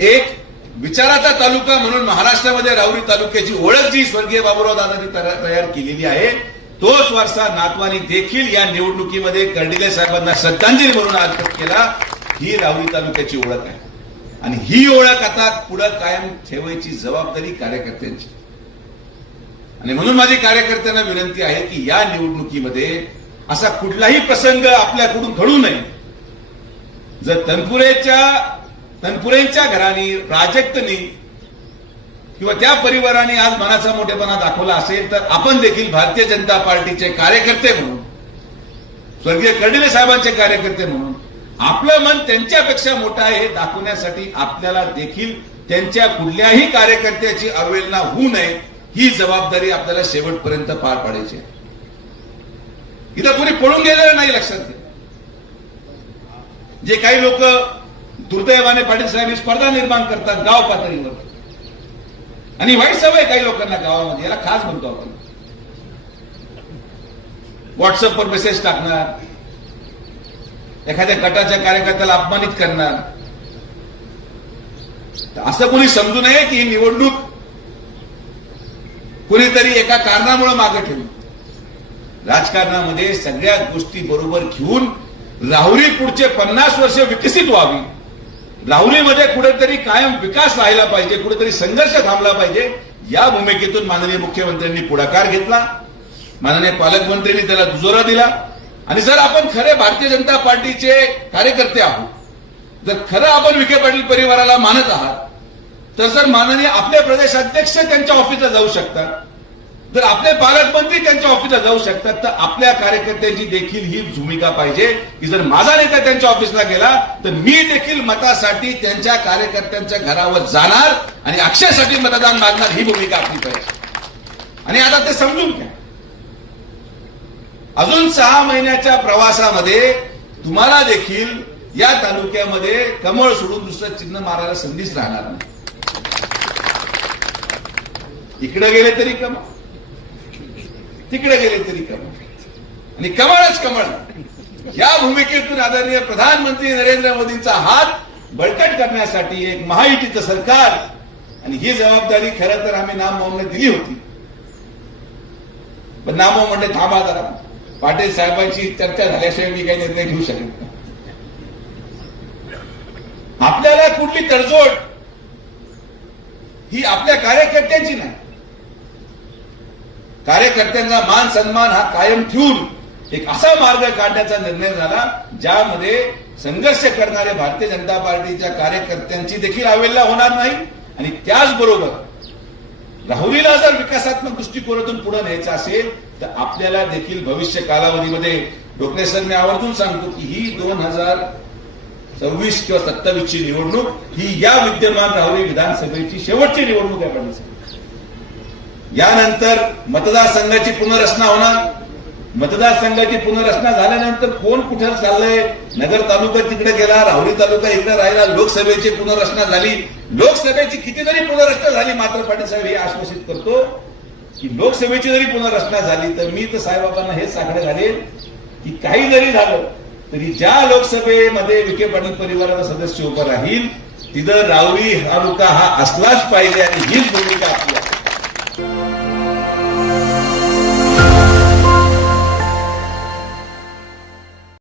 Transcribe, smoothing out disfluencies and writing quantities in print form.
एक विचाराचा तालुका म्हणून महाराष्ट्रामध्ये राहुरी तालुक्याची ओळख जी स्वर्गीय बाबूराव दादांनी तयार केलेली आहे, तोच वारसा नातवानी देखील या निवडणुकीमध्ये कर्डिले साहेबांना श्रद्धांजली म्हणून अर्पण केला. ही राहुरी तालुक्याची ओळख आहे आणि ही ओळख आता पुढे कायम ठेवायची जबाबदारी कार्यकर्त्यांची. आणि म्हणून माझी कार्यकर्त्यांना विनंती आहे की या निवडणुकीमध्ये असा कुठलाही प्रसंग आपल्याकडून घडू नये. जर तनपुरेंच्या घराने, प्राजक्तनी किंवा त्या परिवाराने आज मनाचा मोठेपणा दाखवला असेल तर आपण देखील भारतीय जनता पार्टीचे कार्यकर्ते म्हणून, स्वर्गीय कर्डिले साहेबांचे कार्यकर्ते म्हणून आपलं मन त्यांच्यापेक्षा मोठं आहे हे दाखवण्यासाठी आपल्याला देखील त्यांच्या कुठल्याही कार्यकर्त्याची अवहेलना होऊ नये ही जबाबदारी आपल्याला शेवटपर्यंत पार पाडायची आहे. इथं कोणी पळून गेलेलं नाही, लक्षात घ्या. जे काही लोक दुर्दैवाने पाटील साहेब स्पर्धा निर्माण करतात गाव पातळीवर, आणि वाईट सवय काही लोकांना गावामध्ये, याला खास म्हणतो आपण. व्हॉट्सअपवर मेसेज टाकणार, एखाद्या गटाच्या कार्यकर्त्याला अपमानित करणार. असं कोणी समजू नये की ही निवडणूक कुणीतरी एका कारणामुळे मागे ठेवून. राजकारणामध्ये सगळ्या गोष्टी बरोबर घेऊन राहुरी पुढचे 50 वर्ष विकसित व्हावी, राहुरीमध्ये कुठेतरी कायम विकास राहिला पाहिजे, कुठेतरी संघर्ष थांबला पाहिजे, या भूमिकेतून माननीय मुख्यमंत्र्यांनी पुढाकार घेतला. माननीय पालकमंत्र्यांनी त्याला दुजोरा दिला. आणि जर आपण खरे भारतीय जनता पार्टीचे कार्यकर्ते आहोत, जर खरं आपण विखे पाटील परिवाराला मानत आहात, तर जर माननीय आपले प्रदेशाध्यक्ष त्यांच्या ऑफिसला जाऊ शकतात, जर आपले पालकमंत्री त्यांच्या ऑफिसला जाऊ शकतात, तर आपल्या कार्यकर्त्यांची देखील ही भूमिका पाहिजे की जर माझा नेता त्यांच्या ऑफिसला गेला तर मी देखील मतासाठी त्यांच्या कार्यकर्त्यांच्या घरावर जाणार आणि अक्षयसाठी मतदान मागणार, ही भूमिका आपली पाहिजे. आणि आता ते समजून घ्या, अजून 6 महिन्याच्या प्रवासामध्ये तुम्हाला देखील या तालुक्यामध्ये कमळ सोडून दुसरं चिन्ह मारायला संधीच राहणार नाही. इकडे गेले तरी कमळ, तिकडे गेले तरी कमळ, आणि कमळच कमळ. या भूमिकेतून आदरणीय प्रधानमंत्री नरेंद्र मोदींचा हात बळकट करण्यासाठी एक महायुतीचं सरकार, आणि ही जबाबदारी खरं तर आम्ही नाममोहरला दिली होती. पण नाममोहर म्हणले थांबा जरा, पाटील साहेबांची चर्चा झाल्याशिवाय मी काही निर्णय घेऊ शकत नाही. आपल्याला कुठली तडजोड ही आपल्या कार्यकर्त्यांची नाही. कार्यकर्त्यांचा मान सन्मान हा कायम ठेवून एक असा मार्ग काढण्याचा निर्णय झाला ज्यामध्ये संघर्ष करणारे भारतीय जनता पार्टीच्या कार्यकर्त्यांची देखील अवहेलना होणार नाही. आणि त्याचबरोबर राहुरीला जर विकासात्मक दृष्टिकोनातून पुढे न्यायचं असेल तर आपल्याला देखील भविष्य कालावधीमध्ये डोकरे सर मी आवर्जून सांगतो की ही 2026 किंवा 27ची निवडणूक ही या विद्यमान राहुरी विधानसभेची शेवटची निवडणूक आहे. पाटील साहेब, यानंतर मतदारसंघाची पुनर्रचना होणार. मतदारसंघाची पुनर्रचना झाल्यानंतर कोण कुठे चाललंय, नगर तालुका तिकडे गेला, राहुरी तालुका इकडे राहिला, लोकसभेची पुनर्रचना झाली. लोकसभेची कितीतरी पुनर्रचना झाली, मात्र पाटील साहेब हे आश्वासित करतो की लोकसभेची जरी पुनर्रचना झाली तर मी तर साहेबांना हेच सांगणे घालेल की काही जरी झालं तरी ज्या लोकसभेमध्ये विखे पाटील परिवाराचा सदस्य उभं राहील तिथं राहुरी तालुका हा असलाच पाहिजे, आणि हीच भूमिका आपली